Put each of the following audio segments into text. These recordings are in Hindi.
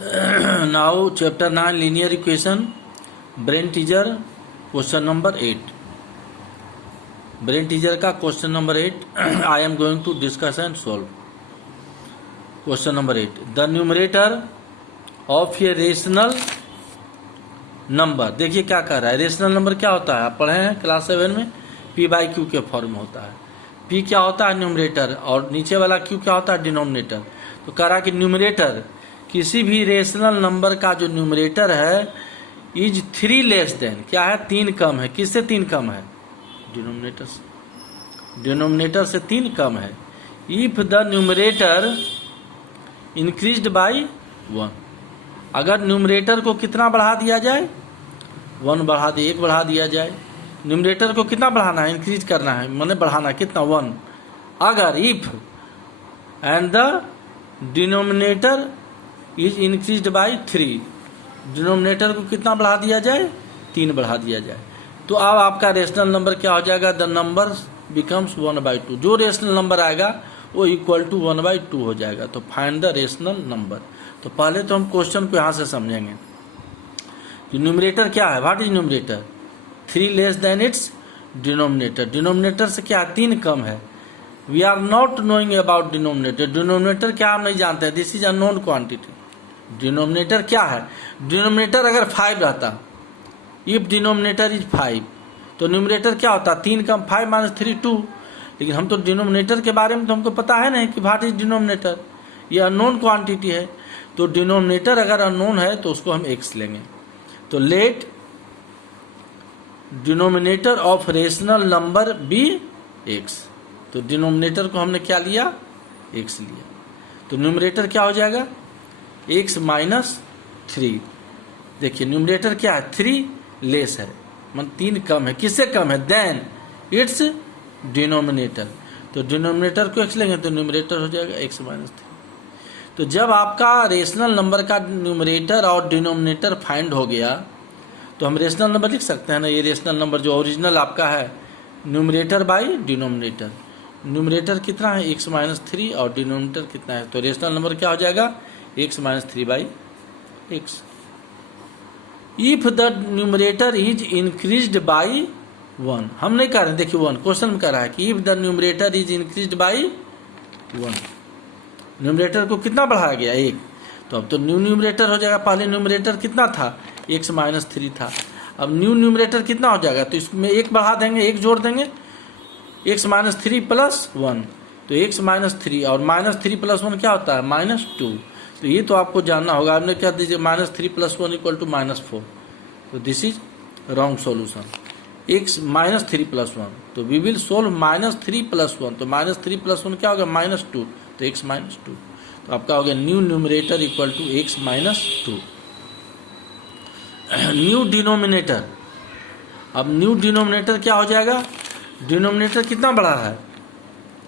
Now chapter 9 linear equation, brain teaser, question number 8. Brain teaser का question number 8 I am going to discuss and solve. Question number 8. The numerator of a rational number. देखिए क्या कर रहा है. रेशनल नंबर क्या होता है, आप पढ़े हैं क्लास 7 में, p बाई क्यू के फॉर्म होता है. p क्या होता है, न्यूमरेटर, और नीचे वाला q क्या होता है, डिनोमिनेटर. तो कह रहा कि न्यूमरेटर किसी भी रेशनल नंबर का जो न्यूमरेटर है इज 3 लेस देन, क्या है, 3 कम है. किससे 3 कम है, डिनोमिनेटर से. डिनोमिनेटर से 3 कम है. If the numerator increased by 1, अगर न्यूमरेटर को कितना बढ़ा दिया जाए, 1 बढ़ा दिया, 1 बढ़ा दिया जाए. न्यूमरेटर को कितना बढ़ाना है, इंक्रीज करना है, मैंने बढ़ाना कितना, 1. अगर if and the denominator is increased by 3, denominator को कितना बढ़ा दिया जाए, 3 बढ़ा दिया जाए. तो अब आपका रेशनल नंबर क्या हो जाएगा, द नंबर बिकम्स 1/2. जो रेशनल नंबर आएगा वो इक्वल टू 1/2 हो जाएगा. तो फाइंड द रेशनल नंबर. तो पहले तो हम क्वेश्चन को यहाँ से समझेंगे. न्यूमरेटर क्या है, what is numerator, 3 less than its denominator. Denominator से क्या 3 कम है. We are not knowing about denominator. Denominator क्या हम नहीं जानते हैं, this is a known quantity. Denominator क्या है, डिनोमिनेटर अगर 5 रहता, इफ डिनोमिनेटर इज 5, तो न्यूमरेटर क्या होता, 3 कम 5 माइनस 3 2. लेकिन हम तो डिनोमिनेटर के बारे में तो हमको पता है नहीं कि व्हाट इज डिनोमिनेटर, ये अननोन क्वांटिटी है. तो डिनोमिनेटर अगर अननोन है तो उसको हम x लेंगे. तो let denominator of rational number be x. तो डिनोमिनेटर को हमने क्या लिया, x लिया. तो न्यूमरेटर क्या हो जाएगा, x माइनस 3. देखिए न्यूमरेटर क्या है, 3 लेस है, मतलब 3 कम है. किससे कम है, देन इट्स डिनोमिनेटर. तो डिनोमिनेटर को x लेंगे तो न्यूमरेटर हो जाएगा x माइनस 3. तो जब आपका रेशनल नंबर का न्यूमरेटर और डिनोमिनेटर फाइंड हो गया तो हम रेशनल नंबर लिख सकते हैं ना. ये रेशनल नंबर जो ओरिजिनल आपका है, न्यूमरेटर बाई डिनोमिनेटर. न्यूमरेटर कितना है, x माइनस 3, और डिनोमिनेटर कितना है, तो रेशनल नंबर क्या हो जाएगा, x minus 3/x. If the numerator is increased by 1, हम नहीं कर रहे, देखिए 1 क्वेश्चन में कह रहा है कि if the numerator is increased by 1, numerator को कितना बढ़ाया गया, 1. तो अब तो न्यू न्यूमरेटर हो जाएगा. पहले न्यूमरेटर कितना था, x माइनस 3 था. अब न्यू न्यूमरेटर कितना हो जाएगा, तो इसमें 1 बढ़ा देंगे, 1 जोड़ देंगे, x माइनस 3 प्लस 1. तो x माइनस 3 और माइनस 3 प्लस 1 क्या होता है, माइनस 2. तो ये तो आपको जानना होगा. आपने क्या दीजिए, minus 3 plus 1 equal to minus 4. तो this is wrong solution. x minus 3 plus 1, तो we will solve minus 3 plus 1. तो माइनस 3 प्लस 1 क्या होगा, माइनस 2. तो x माइनस 2. तो आपका हो गया new numerator equal to x minus 2. New denominator. अब न्यू डिनोमिनेटर क्या हो जाएगा, डिनोमिनेटर कितना बड़ा है,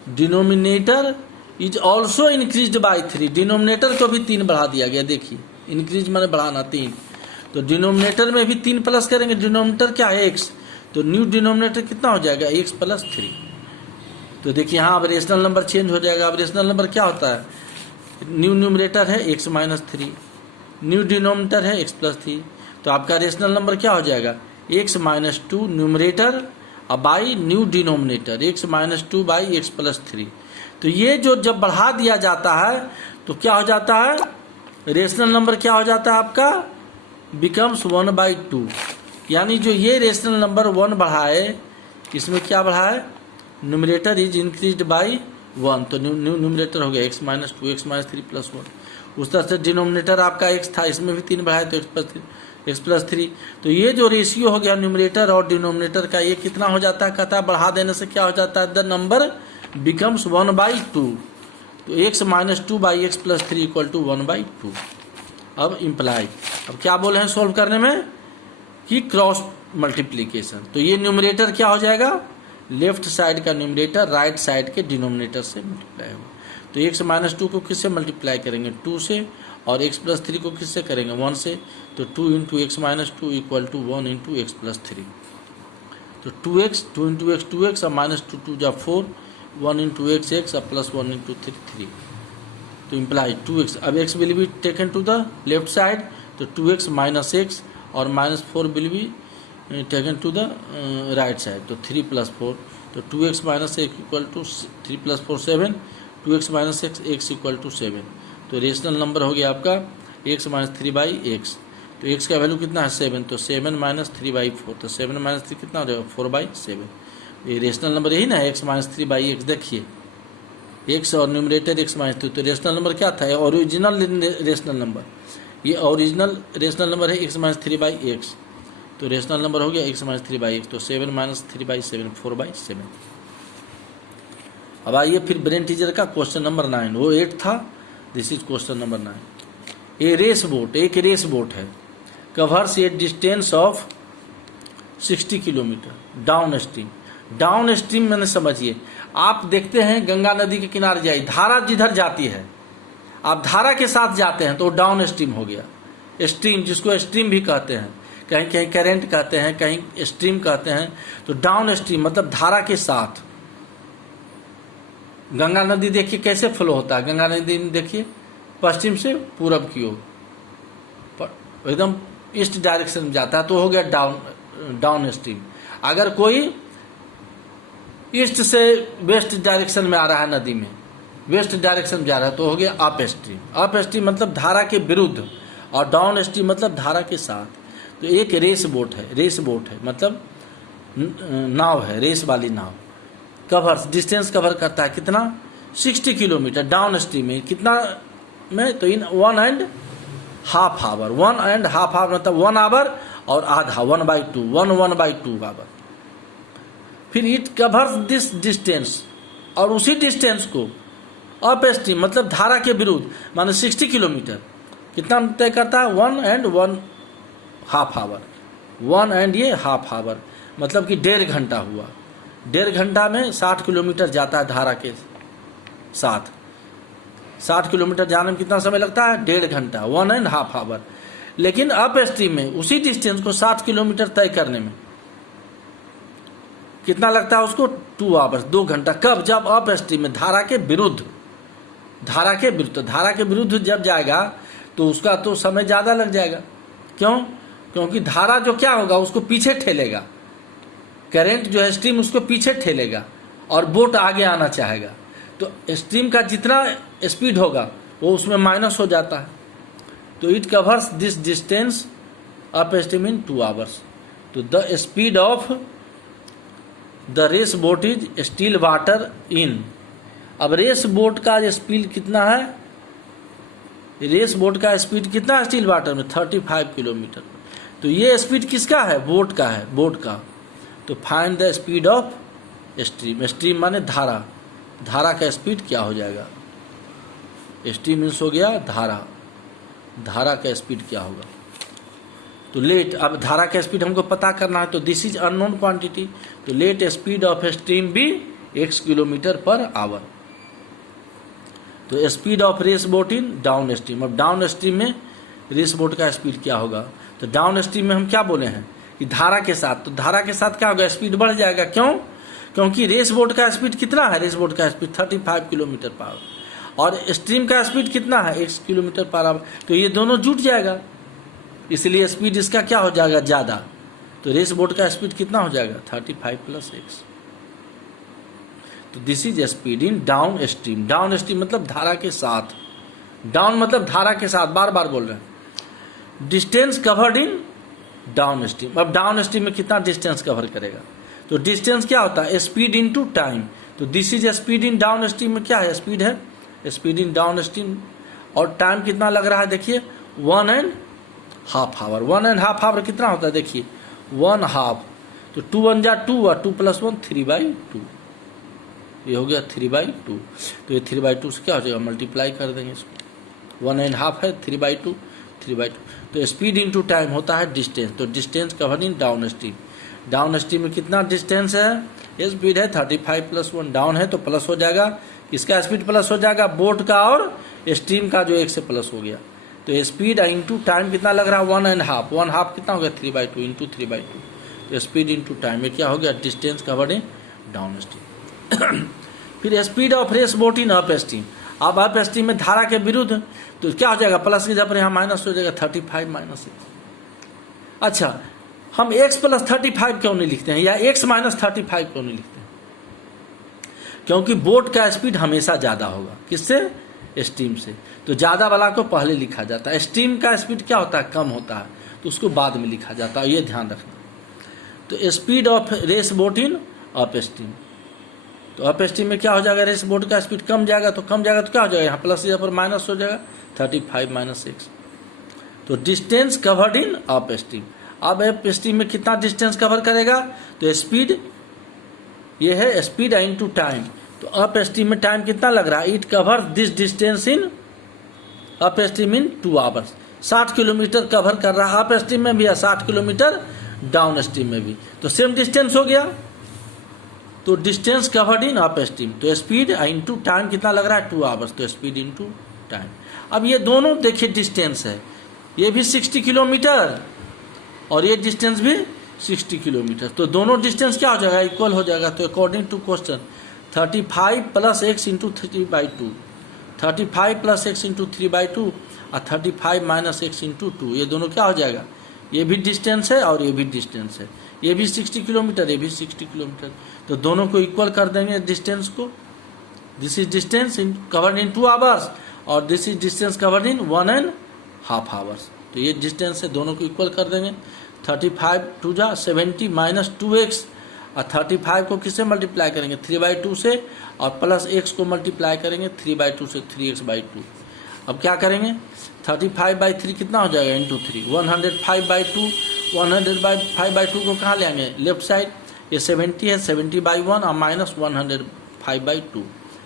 denominator is also increased by 3. Denominator को भी 3 बढ़ा दिया गया. देखिए इंक्रीज माने बढ़ाना 3. तो डिनोमिनेटर में भी 3 प्लस करेंगे, डिनोमिनेटर क्या है, x. तो न्यू डिनोमिनेटर कितना हो जाएगा, x प्लस 3. तो देखिए यहाँ अब रेशनल नंबर चेंज हो जाएगा. अब रेशनल नंबर क्या होता है, न्यू न्यूमरेटर है x माइनस 3, न्यू डिनोमिनेटर है x प्लस 3. तो आपका रेशनल नंबर क्या हो जाएगा, x minus 2 numerator by new denominator, x minus 2 by x plus 3. तो ये जो जब बढ़ा दिया जाता है तो क्या हो जाता है, रेशनल नंबर क्या हो जाता है आपका, बिकम्स 1/2. यानी जो ये रेशनल नंबर 1 बढ़ाए, इसमें क्या बढ़ाए, न्यूमरेटर इज इंक्रीज्ड बाई 1. तो न्यूमरेटर हो गया x minus 2, x minus 3 plus 1. उस तरह से डिनोमिनेटर आपका x था, इसमें भी 3 बढ़ाए तो x प्लस 3. तो ये जो रेशियो हो गया न्यूमरेटर और डिनोमिनेटर का, ये कितना हो जाता है, कहता है बढ़ा देने से क्या हो जाता है, द नंबर बिकम्स 1/2. तो x minus 2 by x plus 3 equal to 1/2. अब इम्प्लाई, अब क्या बोले हैं सोल्व करने में कि क्रॉस मल्टीप्लीकेशन. तो ये न्यूमरेटर क्या हो जाएगा, लेफ्ट साइड का न्यूमरेटर राइट साइड के डिनोमिनेटर से मल्टीप्लाई होगा. तो x माइनस 2 को किससे मल्टीप्लाई करेंगे, 2 से, और x प्लस 3 को किससे करेंगे, 1 से. तो 2 into x minus 2 equal to 1 into x plus 3. तो 2x 2 इंटू एक्स 2x और माइनस 2 2 जा 4, 1 इंटू एक्स एक्स और प्लस 1 इंटू 3 3. तो इम्प्लाई 2x, अब x will be taken to the left side, तो 2x माइनस एक्स और -4 will be taken to the right side, तो 3 + 4, तो 2x minus x equal to 3 + 4 7, 2x minus x x equal to 7, तो रेशनल नंबर हो गया आपका x माइनस 3/x, तो x का वैल्यू कितना है 7, तो 7 माइनस 3/4, तो 7 माइनस 3 कितना हो जाएगा 4/7, ये रेशनल नंबर यही ना x माइनस 3/x, देखिए x और न्यूमरेटर x माइनस 3, तो रेशनल नंबर क्या था, ओरिजिनल रेशनल नंबर, ये ओरिजिनल रेशनल नंबर है x माइनस 3/x, तो रेशनल नंबर हो गया x माइनस 3/x, तो 7 माइनस 3/7 4/7। अब आइए फिर ब्रेन टीचर का क्वेश्चन नंबर 9, वो 8 था, this is question number 9। A race boat, एक रेस बोट है, covers a distance of 60 kilometre downstream. Downstream मैंने समझिए, आप देखते हैं गंगा नदी के किनारे जाइए, धारा जिधर जाती है आप धारा के साथ जाते हैं तो डाउन स्ट्रीम हो गया। स्ट्रीम जिसको स्ट्रीम भी कहते हैं, कहीं कहीं करेंट कहते हैं, कहीं स्ट्रीम कहते हैं, तो डाउन स्ट्रीम मतलब धारा के साथ। गंगा नदी देखिए कैसे फ्लो होता है, गंगा नदी देखिए पश्चिम से पूरब की ओर एकदम ईस्ट डायरेक्शन में जाता है, तो हो गया डाउन स्ट्रीम। अगर कोई ईस्ट से वेस्ट डायरेक्शन में आ रहा है, नदी में वेस्ट डायरेक्शन में जा रहा है, तो हो गया अप स्ट्रीम। अप स्ट्रीम मतलब धारा के विरुद्ध, और डाउन स्ट्रीम मतलब धारा के साथ। तो एक रेस बोट है मतलब नाव है, रेस वाली नाव। कवर्स डिस्टेंस कवर करता है कितना 60 किलोमीटर डाउन स्ट्रीम में, कितना में, तो इन 1.5 आवर, 1.5 आवर मतलब 1 आवर और आधा 1/2 आवर। फिर इट कवर्स दिस डिस्टेंस, और उसी डिस्टेंस को अप स्ट्रीम मतलब धारा के विरुद्ध माने 60 किलोमीटर कितना तय करता है 1.5 आवर, 1.5 आवर मतलब कि 1.5 घंटा हुआ। 1.5 घंटा में 60 किलोमीटर जाता है धारा के साथ। 60 किलोमीटर जाने में कितना समय लगता है 1.5 घंटा, 1.5 आवर। लेकिन अप स्ट्रीम में उसी डिस्टेंस को 60 किलोमीटर तय करने में कितना लगता है उसको 2 आवर्स, 2 घंटा। कब? जब अप स्ट्रीम में धारा के विरुद्ध, धारा के विरुद्ध जब जाएगा तो उसका तो समय ज्यादा लग जाएगा। क्यों? क्योंकि धारा जो क्या होगा उसको पीछे ठेलेगा, करंट जो है स्ट्रीम उसको पीछे ठेलेगा और बोट आगे आना चाहेगा, तो स्ट्रीम का जितना स्पीड होगा वो उसमें माइनस हो जाता है। तो it covers this distance up stream in 2 hours. तो the speed of the race boat is still water in. अब रेस बोट का स्पीड कितना है, रेस बोट का स्पीड कितना है स्टिल वाटर में 35 किलोमीटर। तो ये स्पीड किसका है? बोट का है, बोट का। तो find the speed of stream. Stream माने धारा, धारा का स्पीड क्या हो जाएगा? स्ट्रीम मीन्स हो गया धारा, धारा का स्पीड क्या होगा? तो लेट, अब धारा का स्पीड हमको पता करना है, तो दिस इज अननोन क्वांटिटी, तो let speed of stream be x kilometre per hour. तो speed of race boat in down stream. अब डाउन स्ट्रीम में रेस बोट का स्पीड क्या होगा? तो डाउन स्ट्रीम में हम क्या बोले हैं कि धारा के साथ, तो धारा के साथ क्या होगा? स्पीड बढ़ जाएगा। क्यों? क्योंकि रेस बोट का स्पीड कितना है? रेस बोट का स्पीड 35 किलोमीटर पर आवर, और स्ट्रीम का स्पीड कितना है? x kilometre per hour. तो ये दोनों जुट जाएगा, इसलिए स्पीड इसका क्या हो जाएगा? ज्यादा। तो रेस बोट का स्पीड कितना हो जाएगा? 35 + x। तो this is speed in down stream. Down stream मतलब धारा के साथ, डाउन मतलब धारा के साथ, बार बार बोल रहे हैं। Distance covered in down stream. अब डाउन स्ट्रीम में कितना डिस्टेंस कवर करेगा? तो डिस्टेंस क्या होता है? Speed into time. तो this is speed in down stream में क्या है? स्पीड है, स्पीड इन डाउन स्ट्रीम। और टाइम कितना लग रहा है? देखिए 1.5 आवर। 1.5 आवर कितना होता है? देखिए 1/2, तो 2 1 जा 2 और 2 + 1 3/2, ये हो गया 3/2। तो ये 3/2 से क्या हो जाएगा? मल्टीप्लाई कर देंगे इसको। 1.5 है, 3/2, 3/2। तो स्पीड इनटू टाइम होता है डिस्टेंस। तो distance cover in down stream. Down stream में कितना डिस्टेंस है? ये स्पीड है 35 + 1, डाउन है तो प्लस हो जाएगा। किसका स्पीड प्लस हो जाएगा? बोट का, और स्ट्रीम का जो 1 से प्लस हो गया। तो स्पीड इनटू टाइम कितना लग रहा है? 1.5। 1/2 कितना हो गया? 3/2 इंटू 3/2। तो स्पीड इनटू टाइम, ये क्या हो गया? Distance covered in down stream. फिर speed of race boat in up stream. अब अप स्ट्रीम में धारा के विरुद्ध, तो क्या हो जाएगा, प्लस की जगह पर यहाँ माइनस हो जाएगा, 35 माइनस 6। अच्छा, हम x प्लस 35 क्यों नहीं लिखते हैं, या x माइनस 35 क्यों नहीं लिखते हैं? क्योंकि बोट का स्पीड हमेशा ज़्यादा होगा, किससे, स्टीम से। तो ज़्यादा वाला को पहले लिखा जाता है। स्टीम का स्पीड क्या होता है, कम होता है, तो उसको बाद में लिखा जाता है, ये ध्यान रखना। तो speed of race boat in up stream, तो अप स्ट्रीम में क्या हो जाएगा, रेस बोट का स्पीड कम जाएगा, तो क्या हो जाएगा, यहाँ प्लस यहाँ पर माइनस हो जाएगा, 35 माइनस 6। तो distance covered in up stream, अब अप स्ट्रीम में कितना डिस्टेंस कवर करेगा, तो स्पीड, ये है स्पीड इनटू टाइम। तो अप स्ट्रीम में टाइम कितना लग रहा है, it cover this distance in up stream in 2 hours. 60 kilometre cover कर रहा है अप स्ट्रीम में भी, 60 किलोमीटर डाउन स्ट्रीम में भी, तो सेम डिस्टेंस हो गया। तो distance covered in up stream, तो स्पीड इनटू टाइम कितना लग रहा है, 2 आवर्स, तो स्पीड इनटू टाइम। अब ये दोनों देखिए डिस्टेंस है, ये भी 60 किलोमीटर और ये डिस्टेंस भी 60 किलोमीटर, तो दोनों डिस्टेंस क्या हो जाएगा, इक्वल हो जाएगा। तो according to question 35 plus x into 3/2, 35 plus x into 3/2 और 35 माइनस x इंटू 2, ये दोनों क्या हो जाएगा, ये भी डिस्टेंस है और ये भी डिस्टेंस है, ये भी 60 किलोमीटर, ये भी 60 किलोमीटर, तो दोनों को इक्वल कर देंगे डिस्टेंस को। This is distance in covered in 2 hours और this is distance covered in 1.5 hours, तो ये डिस्टेंस है, दोनों को इक्वल कर देंगे। 35 2 जा 70 माइनस 2x, और 35 को किससे मल्टीप्लाई करेंगे, 3/2 से, और प्लस x को मल्टीप्लाई करेंगे 3/2 से, 3x/2। अब क्या करेंगे, 35/3 कितना हो जाएगा, इंटू 3, 105/2, 105/2 को कहाँ ले आएंगे, लेफ्ट साइड, ये 70 है, 70/1 और माइनस 105/2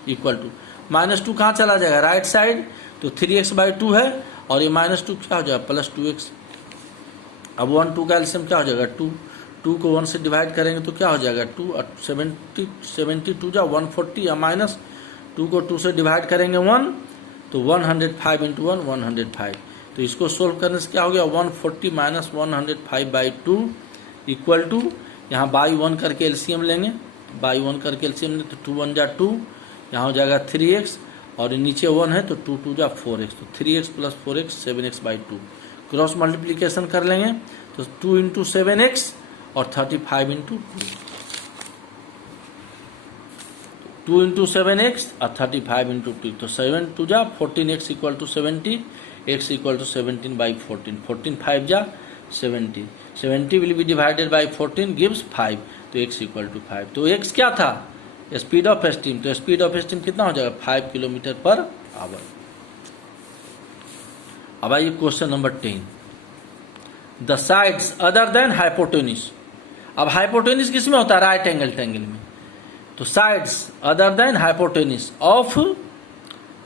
इक्वल टू, -2 कहाँ चला जाएगा, राइट साइड, तो 3x/2 है, और ये -2 क्या हो जाएगा, प्लस 2x। अब 1 2 का एलसीएम क्या हो जाएगा, 2 को 1 से डिवाइड करेंगे तो क्या हो जाएगा, 2, और 72 जा 140, और माइनस 2 को 2 से डिवाइड करेंगे 1, तो 105 इंटू 1 105, तो इसको सोल्व करने से क्या हो गया, 140 माइनस 105/2 इक्वल टू, यहाँ बाई 1 करके एलसीएम लेंगे, बाई 1 करके एलसीएम लेंगे तो 2 1 जा 2, यहाँ हो जाएगा 3x, और नीचे 1 है तो 2 2 जा 4x, तो 3x plus 4x 7x/2, cross multiplication कर लेंगे तो 2 इंटू 7x और 35 इंटू 2 इंटू 7x और 35 इंटू 2, तो 7 2 जा 14x equal to 70, x equal to 17/14, 14 5 जा 70, 70 will be divided by 14 gives 5, तो x इक्वल टू 5। तो x क्या था, स्पीड ऑफ स्टीम, तो स्पीड ऑफ स्टीम कितना हो जाएगा, 5 किलोमीटर पर आवर। अब आइए question number 10, the sides other than hypotenuse. अब हाइपोटेन्यूज किस में होता है, राइट एंगल ट्रायंगल में, तो sides other than hypotenuse of,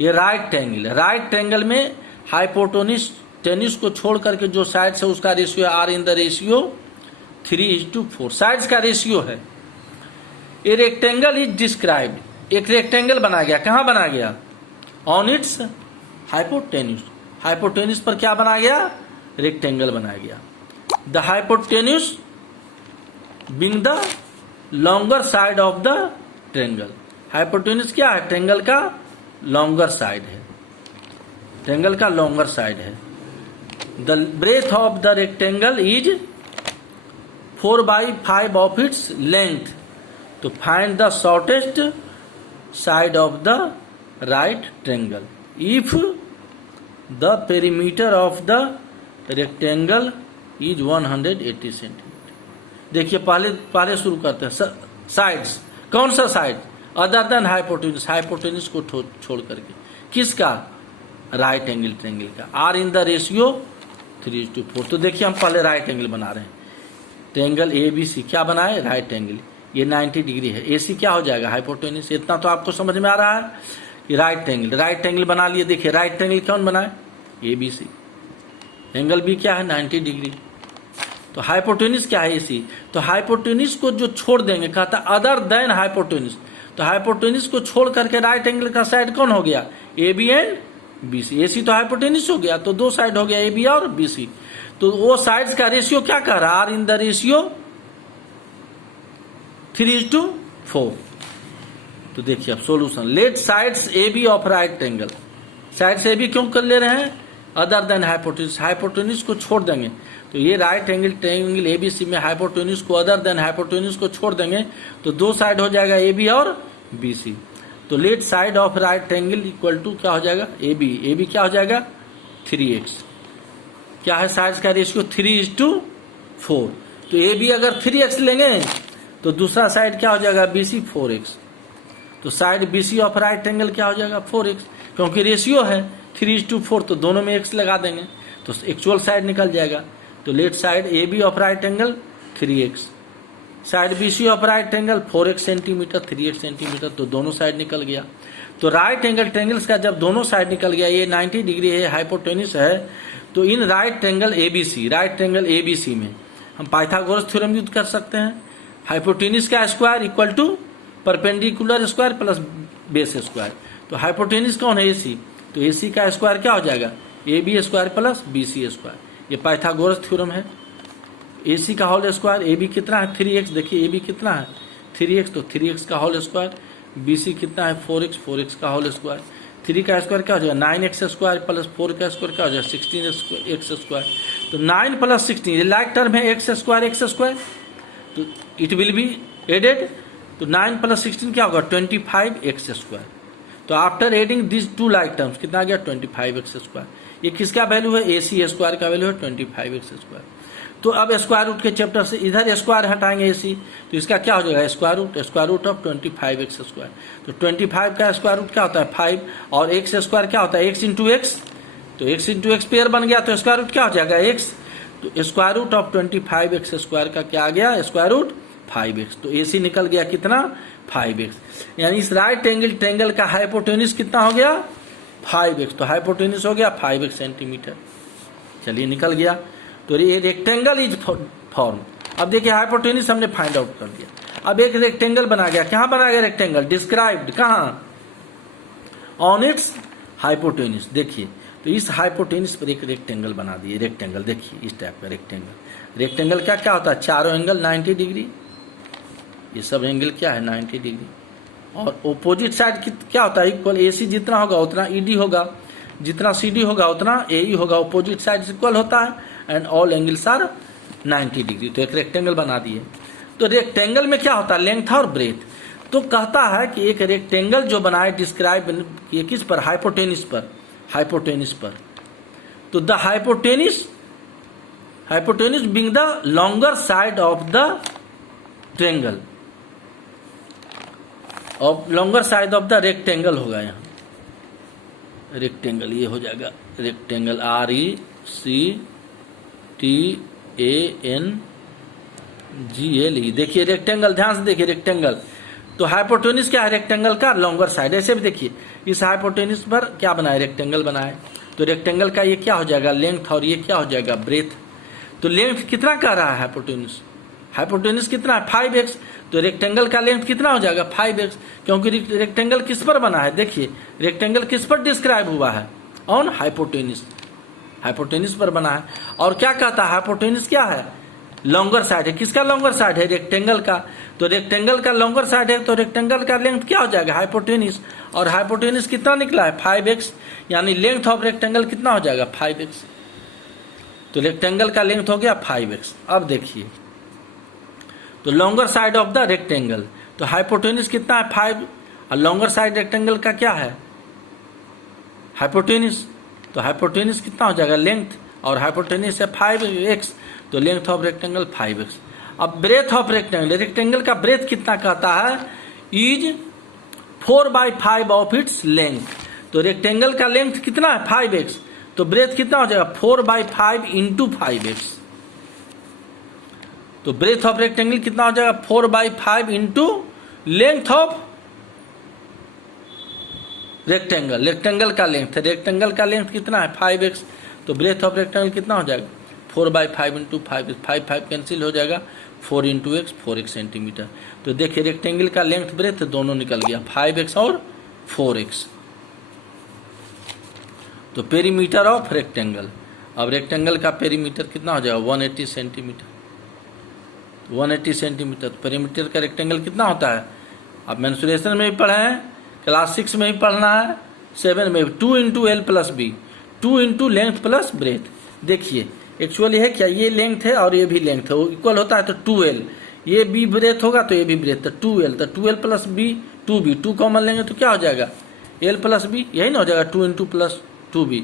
ये राइट ट्रायंगल, राइट ट्रायंगल में हाइपोटेन्यूज टेन्यूज को छोड़ करके जो साइड्स है उसका रेशियो है are in the ratio 3:4, sides का रेशियो है। ए रेक्टेंगल इज डिस्क्राइब्ड, एक रेक्टेंगल बना गया, कहां बना गया, ऑन इट्स हाइपोटेन्यूज, हाइपोटेन्यूज पर क्या बना गया, रेक्टेंगल बनाया गया। The hypotenuse being the longer side of the triangle, hypotenuse क्या है, ट्रायंगल का लॉन्गर साइड है, ट्रायंगल का लॉन्गर साइड है। The breadth of the rectangle is 4/5 of its length, तो find the shortest side of the right triangle if the perimeter of the rectangle is 180 centimetre. देखिए पहले शुरू करते हैं, साइड्स, कौन सा side, other than hypotenuse, hypotenuse को छोड़ करके, किसका, राइट एंगल ट्रायंगल का, आर इन द रेशियो 3:4। तो देखिए हम पहले राइट एंगल बना रहे हैं, ट्रायंगल ABC क्या बनाए, राइट एंगल, ये 90 डिग्री है, AC क्या हो जाएगा, हाइपोटेन्यूज। इतना तो आपको समझ में आ रहा है कि राइट एंगल बना लिए। देखिए राइट एंगल कौन बनाए, ABC, एंगल B क्या है, 90 डिग्री, तो हाइपोटेन्यूज क्या है, AC, तो हाइपोटेन्यूज को जो छोड़ देंगे, कहता अदर देन हाइपोटेन्यूज, तो हाइपोटेन्यूज को छोड़ करके राइट एंगल का साइड कौन हो गया, AB एंड BC, AC तो हाइपोटेन्यूज हो गया, तो 2 साइड हो गया AB और BC, तो वो साइड्स का रेशियो क्या कर रहा है, आर इन द रेशियो 3:4। तो तो देखिए अब solution, let sides A B of right angle, sides A B क्यों कर ले रहे हैं, अदर देन हाइपोटेन्यूज, हाइपोटेन्यूज को छोड़ देंगे, तो ये राइट एंगल ट्रायंगल एबीसी में हाइपोटेन्यूज को अदर देन हाइपोटेन्यूज को छोड़ देंगे, तो दो साइड हो जाएगा ए बी और बी सी। तो let side of right triangle equal to क्या हो जाएगा, ए बी क्या हो जाएगा 3x, क्या है साइड्स का रेशियो 3:4, तो ए बी अगर 3x लेंगे तो दूसरा साइड क्या हो जाएगा BC 4x, तो side BC of right angle क्या हो जाएगा 4x, क्योंकि रेशियो है 3:4, तो दोनों में x लगा देंगे तो एक्चुअल साइड निकल जाएगा। तो let side AB of right angle 3x, side BC of right angle 4x centimetre 3x centimetre, तो दोनों साइड निकल गया। तो राइट एंगल ट्रायंगल्स का जब दोनों साइड निकल गया, ये 90 डिग्री है, हाइपोटेन्यूज है, तो in right triangle ABC, right triangle ABC में हम पाइथागोरस थ्योरम यूज कर सकते हैं, हाइपोटेन्यूज का square equal to perpendicular square plus base square. तो हाइपोटेन्यूज कौन है AC, तो AC का स्क्वायर क्या हो जाएगा AB square plus BC square, ये पाइथागोरस थ्योरम है। AC का होल स्क्वायर, AB कितना है 3x, देखिए AB कितना है 3x, तो 3x का होल स्क्वायर, BC कितना है 4x का होल स्क्वायर, 3 का स्क्वायर क्या हो जाएगा 9x स्क्वायर प्लस 4 का स्क्वायर क्या हो जाएगा 16x स्क्वायर, तो 9 प्लस 16 ये लाइक टर्म है x स्क्वायर, तो इट विल बी एडेड, तो 9 प्लस 16 क्या होगा 25x स्क्वायर। तो after adding this two like terms कितना आ गया 25x स्क्वायर, ये किसका वैल्यू है AC स्क्वायर का वैल्यू है 25x स्क्वायर। तो अब स्क्वायर रूट के चैप्टर से इधर स्क्वायर हटाएंगे AC, तो इसका क्या हो जाएगा square root of 25x square, तो 25 का स्क्वायर रूट क्या होता है 5, और x स्क्वायर क्या होता है x इंटू एक्स, तो x इंटू एक्स पेयर बन गया, तो स्क्वायर रूट क्या हो जाएगा x, तो square root of 25x square का क्या आ गया स्क्वायर रूट 5x, तो AC निकल गया कितना 5x, यानी इस राइट एंगल ट्रायंगल का हाइपोटेन्यूज कितना हो गया 5x, तो हाइपोटेन्यूज हो गया 5x सेंटीमीटर। चलिए निकल गया, तो ये रेक्टेंगल इज फॉर्म। अब देखिए हाइपोटेन्यूज हमने फाइंड आउट कर दिया, अब एक रेक्टेंगल बना गया, कहाँ बना गया रेक्टेंगल, डिस्क्राइब्ड कहाँ ऑन इट्स हाइपोटेन्यूज। देखिए तो इस हाइपोटेन्यूज पर एक रेक्टेंगल बना दिए, रेक्टेंगल देखिए इस टाइप का रेक्टेंगल का क्या होता है चारों एंगल 90 डिग्री, ये सब एंगल क्या है 90 डिग्री, और ओपोजिट साइड क्या होता है इक्वल, AC जितना होगा उतना ED होगा, जितना CD होगा उतना AE होगा, ओपोजिट साइड इक्वल होता है, and all angles are 90 degree. तो एक रेक्टेंगल बना दिए। तो रेक्टेंगल में क्या होता है लेंथ और ब्रेथ, तो कहता है कि एक रेक्टेंगल जो बनाए डिस्क्राइब ये किस पर हाइपोटेन्यूज पर, तो the hypotenuse being the longer side of the triangle, longer side of the rectangle होगा, यहाँ रेक्टेंगल ये हो जाएगा रेक्टेंगल RECTANGLE, देखिए रेक्टेंगल ध्यान से देखिए रेक्टेंगल, तो हाइपोटेन्यूज क्या है रेक्टेंगल का लॉन्गर साइड, ऐसे भी देखिए इस हाइपोटेन्यूज पर क्या बनाए रेक्टेंगल बनाए, तो रेक्टेंगल का ये क्या हो जाएगा लेंथ और ये क्या हो जाएगा ब्रेथ, तो लेंथ कितना कह रहा है हाइपोटेन्यूज कितना है 5x, तो रेक्टेंगल का लेंथ कितना हो जाएगा 5x, क्योंकि रेक्टेंगल किस पर बना है, देखिए रेक्टेंगल किस पर डिस्क्राइब हुआ है ऑन हाइपोटेन्यूज पर बना है, और क्या कहता है हाइपोटेन्यूज क्या है लॉन्गर साइड है, किसका लॉन्गर साइड है रेक्टेंगल का, तो रेक्टेंगल का लॉन्गर साइड है, तो रेक्टेंगल का लेंथ क्या हो जाएगा हाइपोटेन्यूज, और हाइपोटेन्यूज कितना निकला है 5x, यानी लेंथ ऑफ रेक्टेंगल कितना हो जाएगा 5x, तो रेक्टेंगल का लेंथ हो गया 5x। अब देखिए तो longer side of the rectangle, तो हाइपोटेन्यूज कितना है 5, और लॉन्गर साइड रेक्टेंगल का क्या है हाइपोटेन्यूज, तो हाइपोटेन्यूज कितना हो जाएगा लेंथ, और हाइपोटेन्यूज है 5x, तो लेंथ ऑफ रेक्टेंगल 5x। अब ब्रेथ ऑफ रेक्टेंगल का ब्रेथ कितना कहता है इज 4/5 ऑफ इट्स लेंथ, तो रेक्टेंगल का लेंथ कितना है 5x, तो ब्रेथ कितना हो जाएगा 4/5 इंटू 5x, तो ब्रेथ ऑफ रेक्टेंगल कितना हो जाएगा 4/5 इंटू लेंथ ऑफ रेक्टेंगल का लेंथ कितना है 5x, तो ब्रेथ ऑफ रेक्टेंगल कितना हो जाएगा 4/5 इंटू 5x, 5 कैंसिल हो जाएगा 4 इंटू x 4x सेंटीमीटर। तो देखिए रेक्टेंगल का लेंथ ब्रेथ दोनों निकल गया 5x और 4x। तो पेरीमीटर ऑफ रेक्टेंगल, अब रेक्टेंगल का पेरीमीटर कितना हो जाएगा 180 सेंटीमीटर, 180 सेंटीमीटर। पेरीमीटर का रेक्टेंगल कितना होता है अब मेंसुरेशन में भी पढ़े हैं, क्लास 6 में भी पढ़ना है, 7 में भी। 2 into l plus b, 2 into length plus breadth. देखिए एक्चुअली है क्या, ये लेंथ है और ये भी लेंथ है, वो इक्वल होता है तो 2l, ये बी ब्रेथ होगा तो ये भी ब्रेथ, तो 2l, तो 2l plus B 2b, 2 common लेंगे तो क्या हो जाएगा l प्लस बी, यही ना हो जाएगा 2 इंटू प्लस 2b,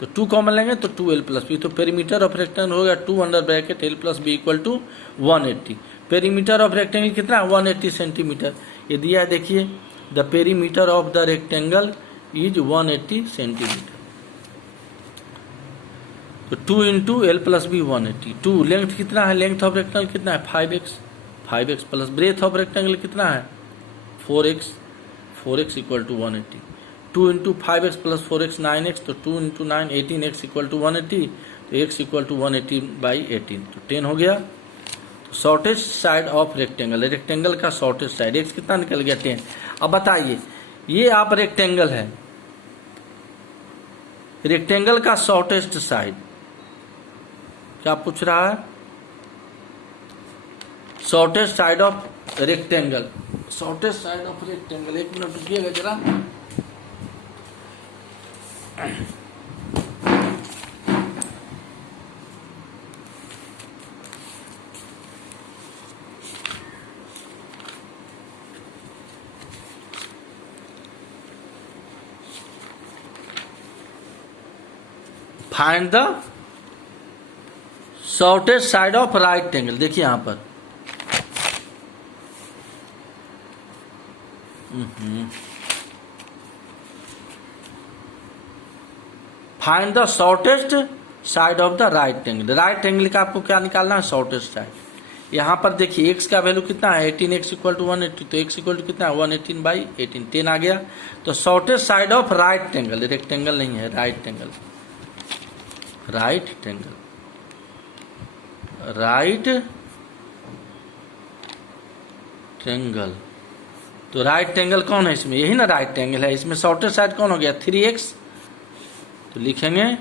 तो 2 कॉमन लेंगे तो 2l प्लस बी, तो पेरीमीटर ऑफ रेक्टेंगल हो गया 2 under bracket l plus b equal to 180। Perimeter of rectangle कितना है 180 सेंटीमीटर, ये दिया है देखिए, the perimeter of the rectangle is 180 centimetre. तो 2 into l plus b 180, 2 length कितना है, लेंथ ऑफ रेक्टेंगल कितना है 5x, 5x plus breadth of rectangle कितना है 4x, 4x equal to 180। 2 into 5x plus 4x 9x, तो 2 इंटू 9 18x इक्वल टू 180, तो x इक्वल टू 180 बाई 18, तो 10 हो गया। तो shortest side of rectangle, rectangle का शॉर्टेस्ट साइड x कितना निकल गया 10। अब बताइए ये आप रेक्टेंगल है, रेक्टेंगल का शॉर्टेस्ट साइड क्या पूछ रहा है, shortest side of rectangle, shortest side of rectangle, एक मिनट रुकिएगा जरा। Find the shortest side of right angle, देखिए यहां पर find the shortest side of the right angle, right angle का आपको क्या निकालना है शॉर्टेस्ट साइड। यहां पर देखिए x का वैल्यू कितना है 18x इक्वल टू 180, तो x इक्वल टू कितना है 118 बाई 18, 10 आ गया। तो shortest side of right angle, rectangle नहीं है right angle, right angle, right triangle, तो राइट एंगल कौन है इसमें, यही ना राइट एंगल है, इसमें शॉर्टेस्ट साइड कौन हो गया 3x, तो लिखेंगे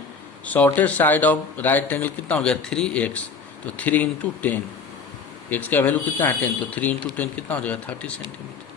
shortest side of right angle कितना हो गया 3x, तो 3 इंटू 10, x का वैल्यू कितना है 10, तो 3 इंटू 10 कितना हो जाएगा 30 सेंटीमीटर।